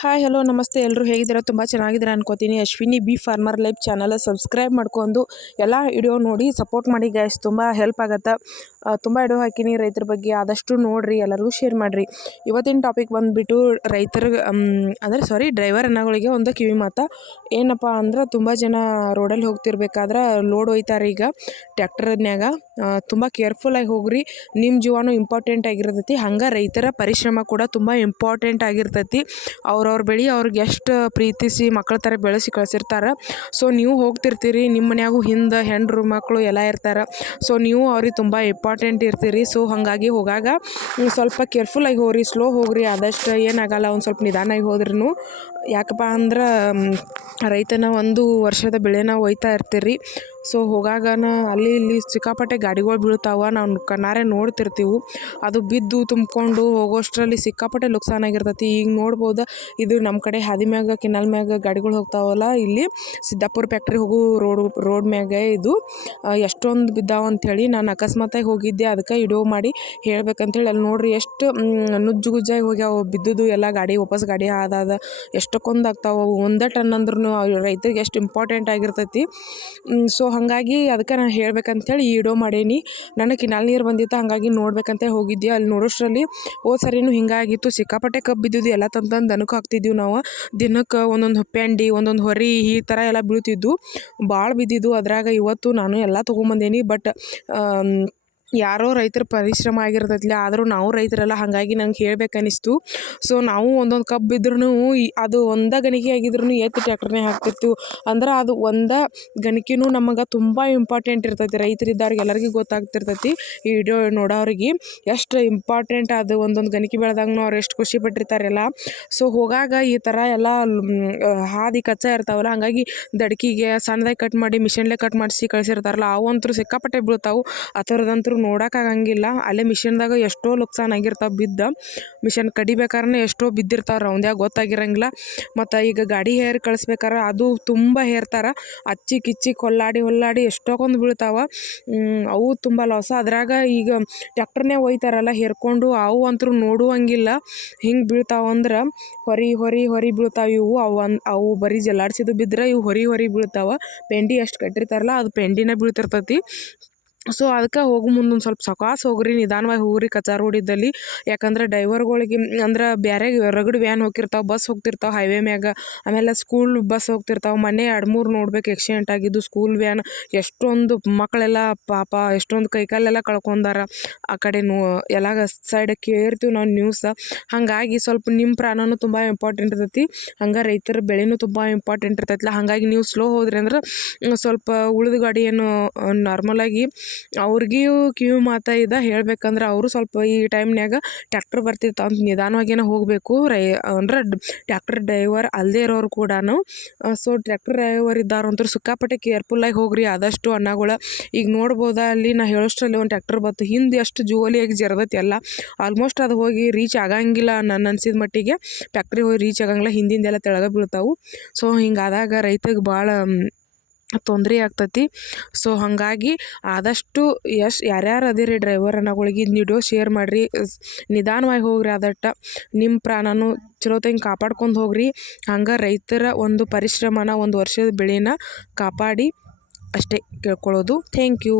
Hi hello ನಮಸ್ತೆ. ಎಲ್ಲರೂ ಹೇಗಿದ್ದೀರಾ? ತುಂಬ ಚೆನ್ನಾಗಿದ್ದೀರಾ ಅನ್ಕೋತೀನಿ. Ashwini B farmer life channel subscribe ಮಾಡ್ಕೊಂಡು ಎಲ್ಲ ವಿಡಿಯೋ ನೋಡಿ ಸಪೋರ್ಟ್ ಮಾಡಿ ಗ್ಯಾಸ್ ತುಂಬ ಹೆಲ್ಪ್ ಆಗುತ್ತೆ? ತುಂಬ ವಿಡಿಯೋ ಹಾಕಿನಿ. ರೈತರ ಬಗ್ಗೆ ಆದಷ್ಟು ನೋಡಿರಿ, ಎಲ್ಲರಿಗೂ ಶೇರ್ ಮಾಡಿರಿ. ಇವತ್ತಿನ ಟಾಪಿಕ್ ಬಂದುಬಿಟ್ಟು ರೈತರಿಗೆ ಅಂದರೆ ಸಾರಿ ಡ್ರೈವರ್ ಅನ್ನಗಳಿಗೆ ಒಂದು ಕಿವಿ ಮಾತು? ಏನಪ್ಪ ಅಂದ್ರೆ ತುಂಬ ಜನ ರೋಡಲ್ಲಿ ಹೋಗ್ತಿರ್ಬೇಕಾದ್ರೆ ಲೋಡ್ ಹೋಯ್ತಾರೆ ಈಗ ಟ್ಯಾಕ್ಟರ್ನ್ಯಾಗ ತುಂಬ ಕೇರ್ಫುಲ್ಲಾಗಿ ಹೋಗ್ರಿ. ನಿಮ್ಮ ಜೀವನೂ ಇಂಪಾರ್ಟೆಂಟ್ ಆಗಿರ್ತೈತಿ. ಹಂಗೆ ರೈತರ ಪರಿಶ್ರಮ ಕೂಡ ತುಂಬ ಇಂಪಾರ್ಟೆಂಟ್ ಆಗಿರ್ತೈತಿ. ಅವ್ರವ್ರ ಬೆಳೆ ಅವ್ರಿಗೆ ಎಷ್ಟು ಪ್ರೀತಿಸಿ ಮಕ್ಳ ಥರ ಬೆಳೆಸಿ ಕಳ್ಸಿರ್ತಾರೆ. ಸೊ ನೀವು ಹೋಗ್ತಿರ್ತೀರಿ. ನಿಮ್ಮ ಮನ್ಯಾಗೂ ಹಿಂದೆ ಹೆಣ್ಣು ಮಕ್ಕಳು ಎಲ್ಲ ಇರ್ತಾರೆ. ಸೊ ನೀವು ಅವ್ರಿಗೆ ತುಂಬ ಇಂಪಾರ್ಟೆಂಟ್ ಇರ್ತೀರಿ. ಸೊ ಹಾಗಾಗಿ ಹೋಗಾಗ ಸ್ವಲ್ಪ ಕೇರ್ಫುಲ್ಲಾಗಿ ಹೋಗ್ರಿ. ಸ್ಲೋ ಹೋಗ್ರಿ. ಆದಷ್ಟು ಏನಾಗಲ್ಲ ಒಂದು ಸ್ವಲ್ಪ ನಿಧಾನಾಗಿ ಹೋದ್ರೂ ಯಾಕಪ್ಪ ಅಂದ್ರೆ ರೈತನ ಒಂದು ವರ್ಷದ ಬೆಳೆನ ಒಯ್ತಾ ಇರ್ತೀರಿ. ಸೊ ಹೋಗಾಗನ ಅಲ್ಲಿ ಇಲ್ಲಿ ಸಿಕ್ಕಾಪಟ್ಟೆ ಗಾಡಿಗಳು ಬೀಳ್ತಾವೆ. ನಾವು ಕಣ್ಣಾರೆ ನೋಡ್ತಿರ್ತೀವಿ. ಅದು ಬಿದ್ದು ತುಂಬಿಕೊಂಡು ಹೋಗೋಷ್ಟರಲ್ಲಿ ಸಿಕ್ಕಾಪಟ್ಟೆ ಆಗಿರ್ತೈತಿ. ಈಗ ನೋಡ್ಬೋದು, ಇದು ನಮ್ಮ ಕಡೆ ಹಾದಿ ಮ್ಯಾಗ, ಕೆನಲ್ ಮ್ಯಾಗ ಗಾಡಿಗಳು ಹೋಗ್ತಾವಲ್ಲ, ಇಲ್ಲಿ ಸಿದ್ದಾಪುರ ಫ್ಯಾಕ್ಟ್ರಿ ಹೋಗೋ ರೋಡ್ ರೋಡ್ ಮ್ಯಾಗ ಇದು. ಎಷ್ಟೊಂದು ಬಿದ್ದಾವ ಅಂಥೇಳಿ ನಾನು ಅಕಸ್ಮಾತಾಗಿ ಹೋಗಿದ್ದೆ. ಅದಕ್ಕೆ ಇಡೋ ಮಾಡಿ ಹೇಳ್ಬೇಕಂತೇಳಿ. ಅಲ್ಲಿ ನೋಡ್ರಿ ಎಷ್ಟು ನುಜ್ಜುಗುಜ್ಜಾಗಿ ನುಜ್ಜು ಗುಜ್ಜಾಗಿ ಹೋಗ್ಯಾವ. ಬಿದ್ದುದು ಎಲ್ಲ ಗಾಡಿ, ವಾಪಸ್ ಗಾಡಿ ಆದಾದ ಎಷ್ಟಕ್ಕೊಂದು ಆಗ್ತಾವೆ ಅವು ಒಂದೇ ಟನ್ ಅಂದ್ರೂ ರೈತರಿಗೆ ಎಷ್ಟು ಇಂಪಾರ್ಟೆಂಟ್ ಆಗಿರ್ತೈತಿ. ಸೊ ಹಾಗಾಗಿ ಅದಕ್ಕೆ ನಾನು ಹೇಳ್ಬೇಕಂತೇಳಿ ಈ ಮಾಡೀನಿ. ನನಗೆ ಕಿನಾಲ್ ನೀರು ಬಂದಿತ್ತು, ಹಾಗಾಗಿ ನೋಡ್ಬೇಕಂತ ಹೋಗಿದ್ದೆ ಅಲ್ಲಿ ನೋಡೋಷ್ಟರಲ್ಲಿ ಹೋದ ಸರಿನೂ ಹಿಂಗಾಗಿತ್ತು. ಸಿಕ್ಕಾಪಟ್ಟೆ ಕಬ್ಬು ಬಿದ್ದಿದ್ದು ಎಲ್ಲ ತಂದು ದನಕ್ಕೆ ಹಾಕ್ತಿದ್ವಿ ನಾವು. ದಿನಕ್ಕೆ ಒಂದೊಂದು ಪೆಂಡಿ ಒಂದೊಂದು ಹೊರಿ, ಈ ಥರ ಎಲ್ಲ ಬೀಳ್ತಿದ್ದು ಭಾಳ ಬಿದ್ದಿದ್ದು ಅದ್ರಾಗ ಇವತ್ತು ನಾನು ಎಲ್ಲ ತೊಗೊಂಬಂದೇನಿ ಬಟ್ ಯಾರೋ ರೈತರ ಪರಿಶ್ರಮ ಆಗಿರ್ತೈತಿಲ್ಲ ಆದರೂ ನಾವು ರೈತರಲ್ಲ ಹಾಗಾಗಿ ನಂಗೆ ಹೇಳ್ಬೇಕು ಅನಿಸ್ತು ಸೊ ನಾವು ಒಂದೊಂದು ಕಬ್ಬು ಇದ್ರೂ ಅದು ಒಂದೇ ಗಣಿಕೆ ಆಗಿದ್ರೂ ಎತ್ತು ಟ್ಯಾಕ್ಟರ್ನೇ ಹಾಕ್ತಿತ್ತು ಅಂದ್ರೆ ಅದು ಒಂದ ಗಣಿಕೆನೂ ನಮಗೆ ತುಂಬ ಇಂಪಾರ್ಟೆಂಟ್ ಇರ್ತೈತಿ, ರೈತರಿದ್ದವ್ರಿಗೆ ಎಲ್ಲರಿಗೂ ಗೊತ್ತಾಗ್ತಿರ್ತೈತಿ. ಈ ವಿಡಿಯೋ ನೋಡೋರಿಗೆ ಎಷ್ಟು ಇಂಪಾರ್ಟೆಂಟ್ ಅದು ಒಂದೊಂದು ಗಣಿಕೆ ಬೆಳೆದಾಗೂ ಅವ್ರು ಎಷ್ಟು ಖುಷಿ ಪಟ್ಟಿರ್ತಾರಲ್ಲ. ಸೊ ಹೋಗಾಗ ಈ ಥರ ಎಲ್ಲ ಹಾದಿ ಕಚ್ಚಾ ಇರ್ತಾವಲ್ಲ, ಹಾಗಾಗಿ ದಡ್ಕಿಗೆ ಸಣ್ಣದಾಗಿ ಕಟ್ ಮಾಡಿ ಮಿಷನ್ಲೇ ಕಟ್ ಮಾಡಿಸಿ ಕಳಿಸಿರ್ತಾರಲ್ಲ ಅವಂತೂ ಸಿಕ್ಕಾಪಟ್ಟೆ ಬೀಳ್ತಾವೆ. ಆ ಥರದಂತೂ ನೋಡೋಕ್ಕಾಗಂಗಿಲ್ಲ ಅಲ್ಲೇ ಮಿಷನ್ದಾಗ ಎಷ್ಟೋ ನುಕ್ಸಾನ್ ಆಗಿರ್ತಾವೆ ಬಿದ್ದ. ಮಿಷನ್ ಕಡಿಬೇಕಾದ್ರೆ ಎಷ್ಟೋ ಬಿದ್ದಿರ್ತಾವೆ ರೌಂದ್ಯಾಗ ಗೊತ್ತಾಗಿರಂಗಿಲ್ಲ. ಮತ್ತು ಈಗ ಗಾಡಿ ಹೇರ್ ಕಳಿಸ್ಬೇಕಾರೆ ಅದು ತುಂಬ ಹೇರ್ತಾರೆ ಅಚ್ಚಿ ಕಿಚ್ಚಿ ಕೊಲ್ಲಾಡಿ ಹೊಲ್ಲಾಡಿ ಎಷ್ಟೊಂದು ಬೀಳ್ತಾವೆ. ಅವು ತುಂಬ ಲಾಸ ಅದ್ರಾಗ ಈಗ ಟ್ಯಾಕ್ಟರ್ನೇ ಒಯ್ತಾರಲ್ಲ, ಹೇರ್ಕೊಂಡು ಅವು ಅಂತೂ ನೋಡುವಂಗಿಲ್ಲ. ಹಿಂಗೆ ಬೀಳ್ತಾವಂದ್ರೆ ಹೊರಿ ಹೊರಿ ಹೊರಿ ಬೀಳ್ತಾವೆ ಇವು. ಅವು ಅನ್, ಅವು ಬರೀ ಜಲ್ಲಾಡ್ಸಿದ್ದು ಬಿದ್ದರೆ ಇವು ಹೊರಿ ಹೊರಿ ಬೀಳ್ತಾವೆ. ಪೆಂಡಿ ಎಷ್ಟು ಕಟ್ಟಿರ್ತಾರಲ್ಲ, ಅದು ಪೆಂಡಿನೇ ಬೀಳ್ತಿರ್ತೈತಿ. ಸೊ ಅದಕ್ಕೆ ಹೋಗು ಮುಂದೊಂದು ಸ್ವಲ್ಪ ಸಕಾಸ್ ಹೋಗ್ರಿ, ನಿಧಾನವಾಗಿ ಹೋಗ್ರಿ ಕಚ್ಚಾ ರೋಡಿದ್ದಲ್ಲಿ ಯಾಕಂದ್ರೆ ಡೈವರ್ಗಳಿಗೆ ಅಂದ್ರೆ ಬೇರೆ ರಗಡ್ ವ್ಯಾನ್ ಹೋಗಿರ್ತಾವೆ ಬಸ್ ಹೋಗ್ತಿರ್ತಾವೆ ಹೈವೇ ಮ್ಯಾಗ. ಆಮೇಲೆ ಸ್ಕೂಲ್ ಬಸ್ ಹೋಗ್ತಿರ್ತಾವೆ ಮೊನ್ನೆ ಎರಡು ಮೂರು ನೋಡ್ಬೇಕು ಆಕ್ಸಿಡೆಂಟ್ ಆಗಿದ್ದು ಸ್ಕೂಲ್ ವ್ಯಾನ್ ಎಷ್ಟೊಂದು ಮಕ್ಕಳೆಲ್ಲ ಪಾಪ, ಎಷ್ಟೊಂದು ಕೈಕಾಲೆಲ್ಲ ಕಳ್ಕೊಂಡಾರ. ಆ ಕಡೆ ನೋ ಎಲ್ಲ ಸೈಡ್ ಕೇಳ್ತೀವಿ ನಾವು ನ್ಯೂಸ ಹಾಗಾಗಿ ಸ್ವಲ್ಪ ನಿಮ್ಮ ಪ್ರಾಣನು ತುಂಬ ಇಂಪಾರ್ಟೆಂಟ್ ಇರ್ತೈತಿ. ಹಂಗೆ ರೈತರ ಬೆಳೆನೂ ತುಂಬ ಇಂಪಾರ್ಟೆಂಟ್ ಇರ್ತೈತಿಲ್ಲ ಹಾಗಾಗಿ ನೀವು ಸ್ಲೋ ಹೋದ್ರಿ ಅಂದ್ರೆ, ಸ್ವಲ್ಪ ಉಳಿದ ಗಾಡಿಯನ್ನು ನಾರ್ಮಲಾಗಿ ಅವ್ರಿಗೂ ಕಿವಿ ಮಾತಾ ಇದೆ. ಹೇಳ್ಬೇಕಂದ್ರೆ ಅವರು ಸ್ವಲ್ಪ ಈ ಟೈಮ್ನ್ಯಾಗ ಟ್ಯಾಕ್ಟ್ರ್ ಬರ್ತಿತ್ತು ಅಂತ ನಿಧಾನವಾಗಿನ ಹೋಗಬೇಕು. ರೈ, ಅಂದ್ರೆ ಟ್ಯಾಕ್ಟ್ರ್ ಡ್ರೈವರ್ ಅಲ್ಲದೆ ಇರೋರು ಕೂಡ ಸೊ ಟ್ರ್ಯಾಕ್ಟರ್ ಡ್ರೈವರ್ ಇದ್ದಾರಂತೂ ಸಿಕ್ಕಾಪಟ್ಟೆ ಕೇರ್ಫುಲ್ಲಾಗಿ ಹೋಗ್ರಿ. ಆದಷ್ಟು ಅನ್ನಗಳ ಈಗ ನೋಡ್ಬೋದಾ ಅಲ್ಲಿ ನಾ ಹೇಳೋಷ್ಟರಲ್ಲಿ ಒಂದು ಟ್ಯಾಕ್ಟರ್ ಬತ್ತು. ಹಿಂದೆ ಎಷ್ಟು ಜೋಲಿಯಾಗಿ ಜರದೈತಿ ಎಲ್ಲ. ಆಲ್ಮೋಸ್ಟ್ ಅದು ಹೋಗಿ ರೀಚ್ ಆಗಂಗಿಲ್ಲ ನನ್ನ ಅನ್ಸಿದ ಮಟ್ಟಿಗೆ. ಫ್ಯಾಕ್ಟ್ರಿ ಹೋಗಿ ರೀಚ್ ಆಗಂಗಿಲ್ಲ. ಹಿಂದಿಂದೆಲ್ಲ ತೆಳಗ ಬೀಳ್ತಾವೆ. ಸೊ ಹಿಂಗಾದಾಗ ರೈತಗೆ ಭಾಳ ತೊಂದರೆ ಆಗ್ತೈತಿ. ಸೊ ಹಾಗಾಗಿ ಆದಷ್ಟು ಎಷ್ಟು ಯಾರ್ಯಾರು ಅದೀರಿ ಡ್ರೈವರ್ ಅನ್ನೋಗಳಿಗೆ ಇದು ವಿಡಿಯೋ ಶೇರ್ ಮಾಡಿರಿ. ನಿಧಾನವಾಗಿ ಹೋಗ್ರಿ ಆದಟ್ಟ. ನಿಮ್ಮ ಪ್ರಾಣನೂ ಚಲೋತಂಗೆ ಕಾಪಾಡ್ಕೊಂಡು ಹೋಗ್ರಿ. ಹಂಗೆ ರೈತರ ಒಂದು ಪರಿಶ್ರಮನ, ಒಂದು ವರ್ಷದ ಬೆಳೆನ ಕಾಪಾಡಿ ಅಷ್ಟೇ ಕೇಳ್ಕೊಳ್ಳೋದು. Thank you